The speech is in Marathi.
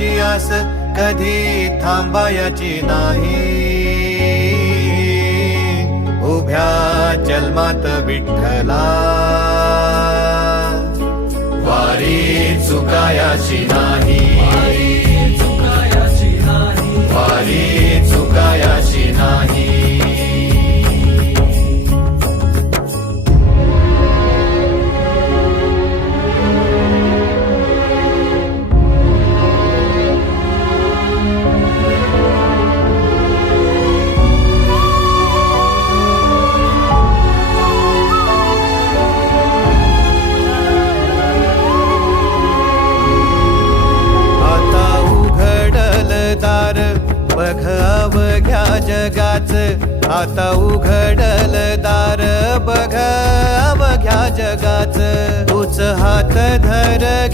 तुझ्याची आस कधी थांबायची नाही. उभ्या जन्मात विठ्ठला वारी चुकायाची नाही. वारी चुकायाची नाही. बघ अवघ्या जगाच, आता उघडल दार बघ अवघ्या जगाच. तूच हात धर